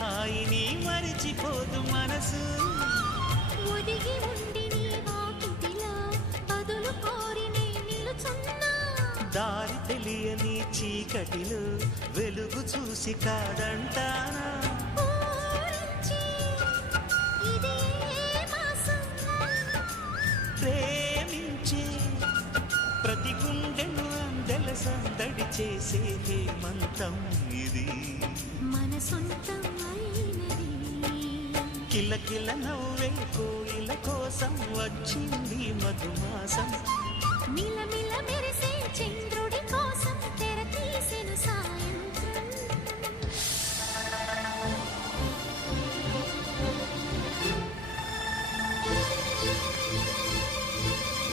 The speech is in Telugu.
హాయిని మరిచిపోదు మనసు. ఒదిగి ఉండి నీ వాకిటిలో బదులు కోరి నే నిలుచున్నా. దారి తెలియని చీకటిలో వెలుగు చూసి కాదంటానా. ఊరించి ఇదే మాసం ప్రేమించే ప్రతి గుండెను అందెల సందడి చేసే హేమంతం ఇది. మన సొంతం అయినది. కిలకిల నవ్వే కోయిల కోసం వచ్చింది మధుమాసం. మిలమిల మెరిసే చెంగ